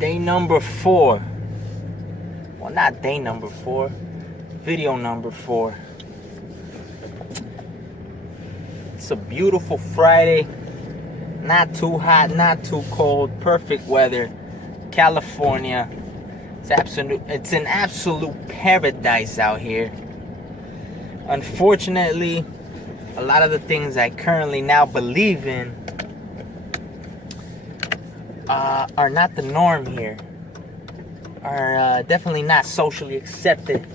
Day number 4. Well, not day number 4. Video number 4. It's a beautiful Friday. Not too hot, not too cold. Perfect weather. California. It's an absolute paradise out here. Unfortunately, a lot of the things I currently now believe in are not the norm here. Are definitely not socially accepted.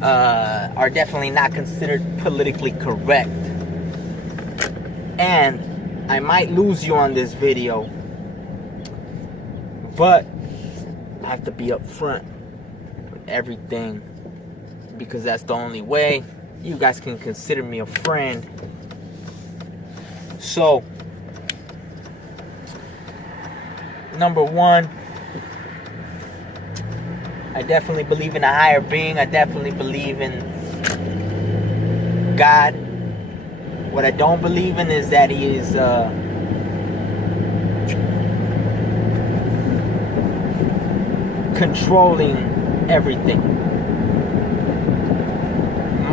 Are definitely not considered politically correct. And I might lose you on this video, but I have to be upfront with everything, because that's the only way you guys can consider me a friend. So, number 1, I definitely believe in a higher being. I definitely believe in God. What I don't believe in is that He is controlling everything.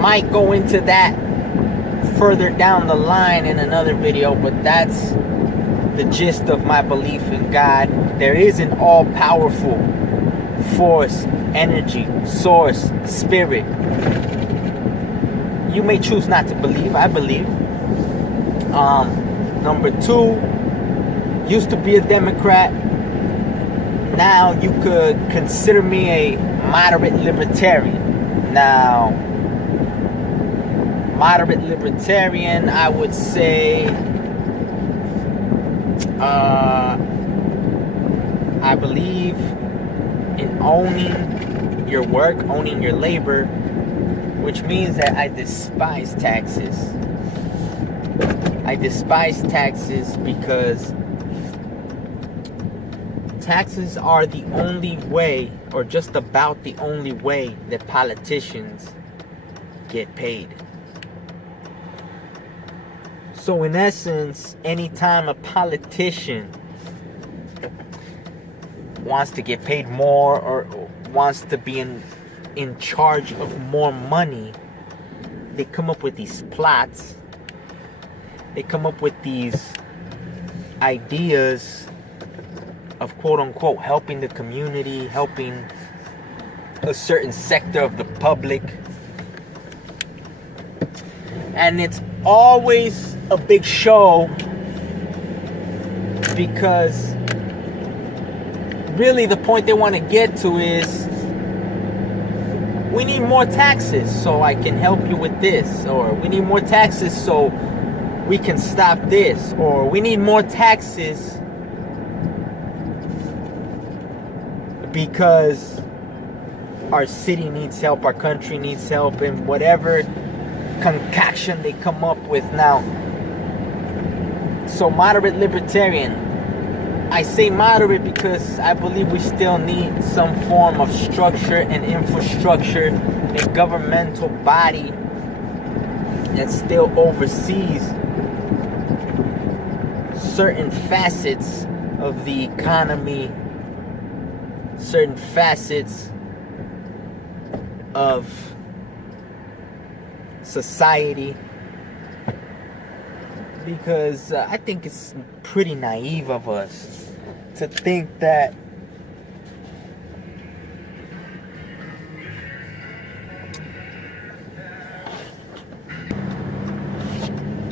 Might go into that further down the line in another video, but that's the gist of my belief in God. There is an all-powerful force, energy, source, spirit. You may choose not to believe. I believe. Number 2, used to be a Democrat. Now you could consider me a moderate libertarian. Now, moderate libertarian, I would say, I believe in owning your work, owning your labor, which means that I despise taxes. I despise taxes because taxes are the only way, or just about the only way, that politicians get paid. So in essence, anytime a politician wants to get paid more or wants to be in charge of more money, they come up with these plots. They come up with these ideas of quote-unquote helping the community, helping a certain sector of the public. And it's always a big show, because really the point they want to get to is, we need more taxes so I can help you with this, or we need more taxes so we can stop this, or we need more taxes because our city needs help, our country needs help, and whatever concoction they come up with now. So moderate libertarian. I say moderate because I believe we still need some form of structure and infrastructure, a governmental body that still oversees certain facets of the economy, certain facets of society, because I think it's pretty naive of us to think that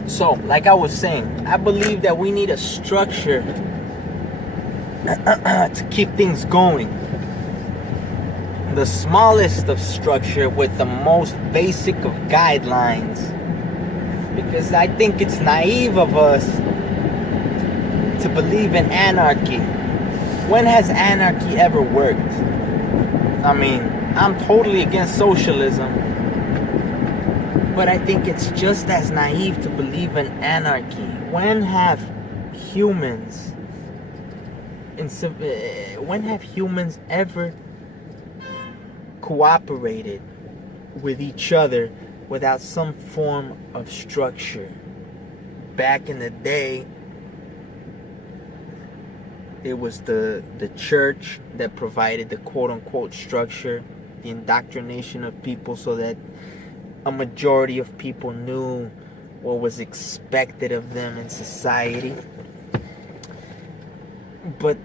so, like I was saying, I believe that we need a structure to keep things going. The smallest of structure with the most basic of guidelines, because I think it's naive of us to believe in anarchy. When has anarchy ever worked? I mean, I'm totally against socialism, but I think it's just as naive to believe in anarchy. When have humans ever cooperated with each other without some form of structure? Back in the day, It was the church that provided the quote-unquote structure, the indoctrination of people, so that a majority of people knew what was expected of them in society. But,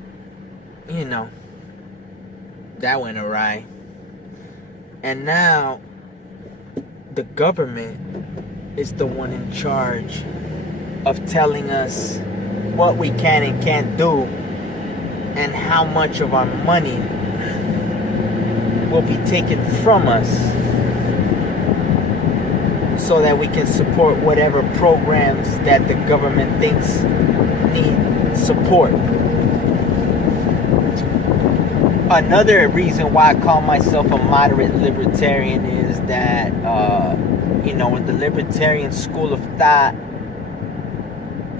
you know, that went awry. And now the government is the one in charge of telling us what we can and can't do, and how much of our money will be taken from us, so that we can support whatever programs that the government thinks need support. Another reason why I call myself a moderate libertarian is that, in the libertarian school of thought,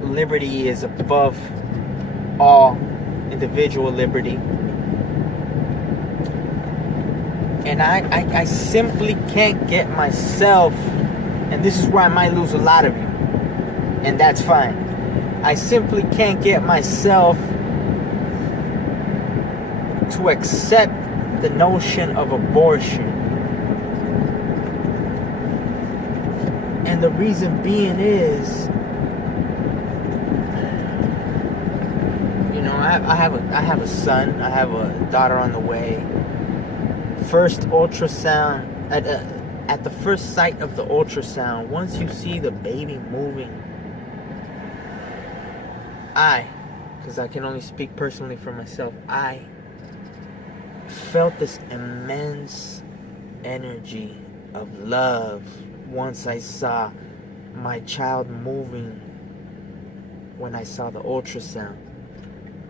liberty is above all individual liberty. And I simply can't get myself, and this is where I might lose a lot of you, and that's fine. I simply can't get myself to accept the notion of abortion. And the reason being is, I have a son, I have a daughter on the way. First ultrasound, at the first sight of the ultrasound, once you see the baby moving, because I can only speak personally for myself, I felt this immense energy of love once I saw my child moving when I saw the ultrasound.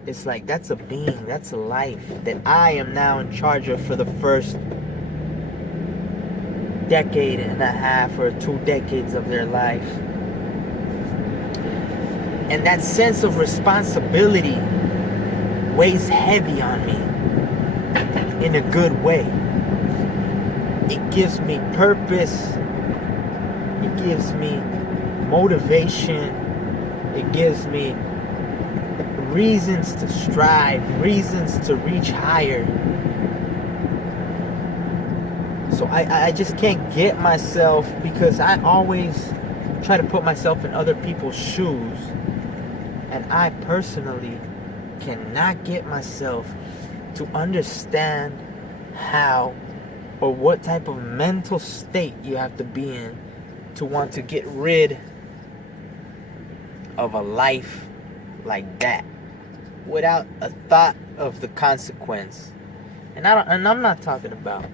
It's like, that's a being, that's a life that I am now in charge of for the first decade and a half or 2 decades of their life. And that sense of responsibility weighs heavy on me in a good way. It gives me purpose. It gives me motivation. It gives me reasons to strive, reasons to reach higher. So I just can't get myself, because I always try to put myself in other people's shoes, and I personally cannot get myself to understand how or what type of mental state you have to be in to want to get rid of a life like that without a thought of the consequence. And I'm not talking about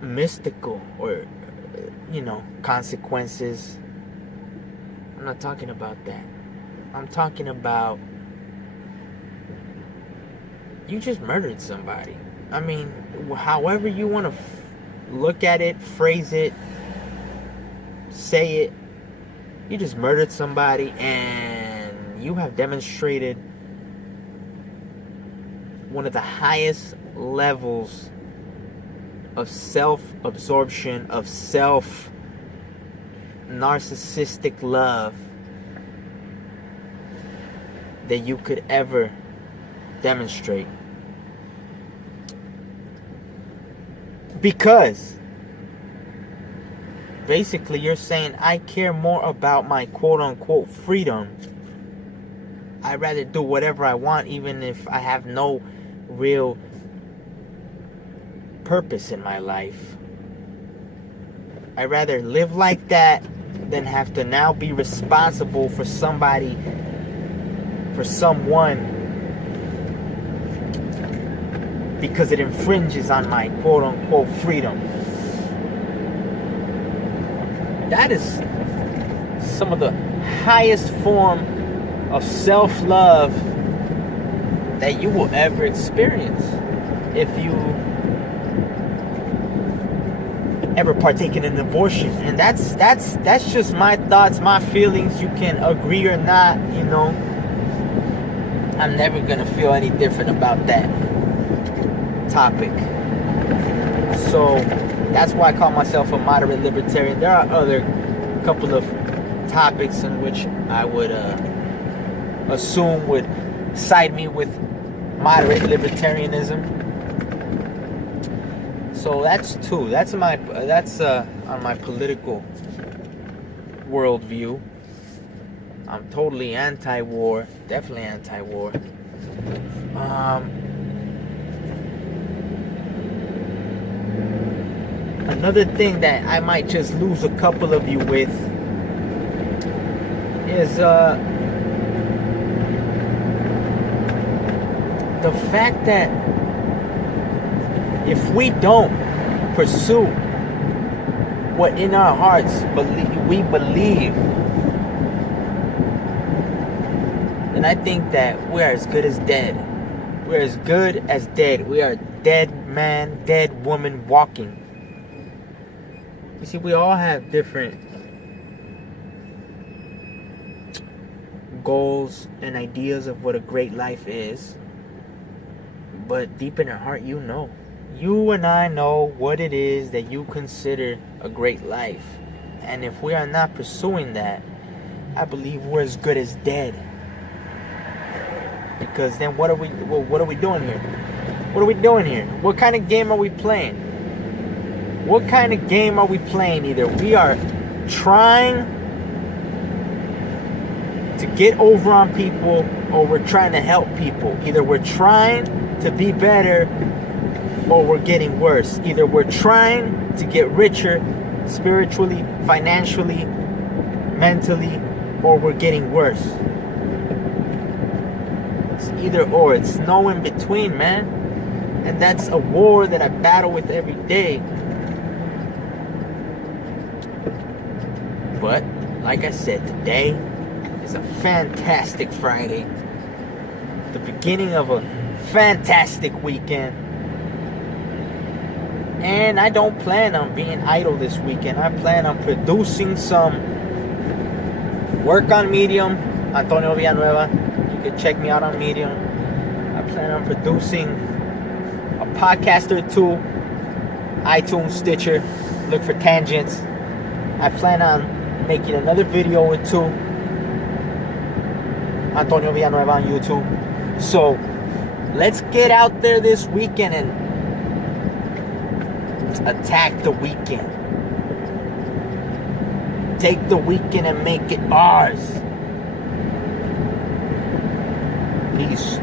mystical or consequences. I'm not talking about that. I'm talking about, you just murdered somebody. I mean, however you want to look at it, phrase it, say it, you just murdered somebody, and you have demonstrated one of the highest levels of self-absorption, of self-narcissistic love that you could ever demonstrate. Because basically you're saying, I care more about my quote-unquote freedom. I'd rather do whatever I want, even if I have no real purpose in my life. I'd rather live like that than have to now be responsible for somebody, for someone, because it infringes on my quote-unquote freedom. That is some of the highest form of self-love that you will ever experience if you ever partake in an abortion. And that's just my thoughts, my feelings. You can agree or not, I'm never gonna feel any different about that topic. So that's why I call myself a moderate libertarian. There are other couple of topics in which I would assume would side me with moderate libertarianism. So that's two. That's on my political worldview. I'm totally anti-war, definitely anti-war. Another thing that I might just lose a couple of you with is the fact that if we don't pursue what in our hearts we believe, then I think that we are as good as dead. We're as good as dead. We are dead man, dead woman walking. You see, we all have different goals and ideas of what a great life is. But deep in our heart, you know. You and I know what it is that you consider a great life. And if we are not pursuing that, I believe we're as good as dead. Because then what are we doing here? What are we doing here? What kind of game are we playing? What kind of game are we playing? Either we are trying to get over on people, or we're trying to help people. Either we're trying to be better, or we're getting worse. Either we're trying to get richer spiritually, financially, mentally, or we're getting worse. It's either or. It's no in between, man. And that's a war that I battle with every day. But like I said, today is a fantastic Friday, the beginning of a fantastic weekend, and I don't plan on being idle this weekend. I plan on producing some work on Medium, Antonio Villanueva. You can check me out on Medium. I plan on producing a podcast or two, iTunes, Stitcher. Look for Tangents. I plan on making another video or two, Antonio Villanueva on YouTube. So let's get out there this weekend and attack the weekend. Take the weekend and make it ours. Peace.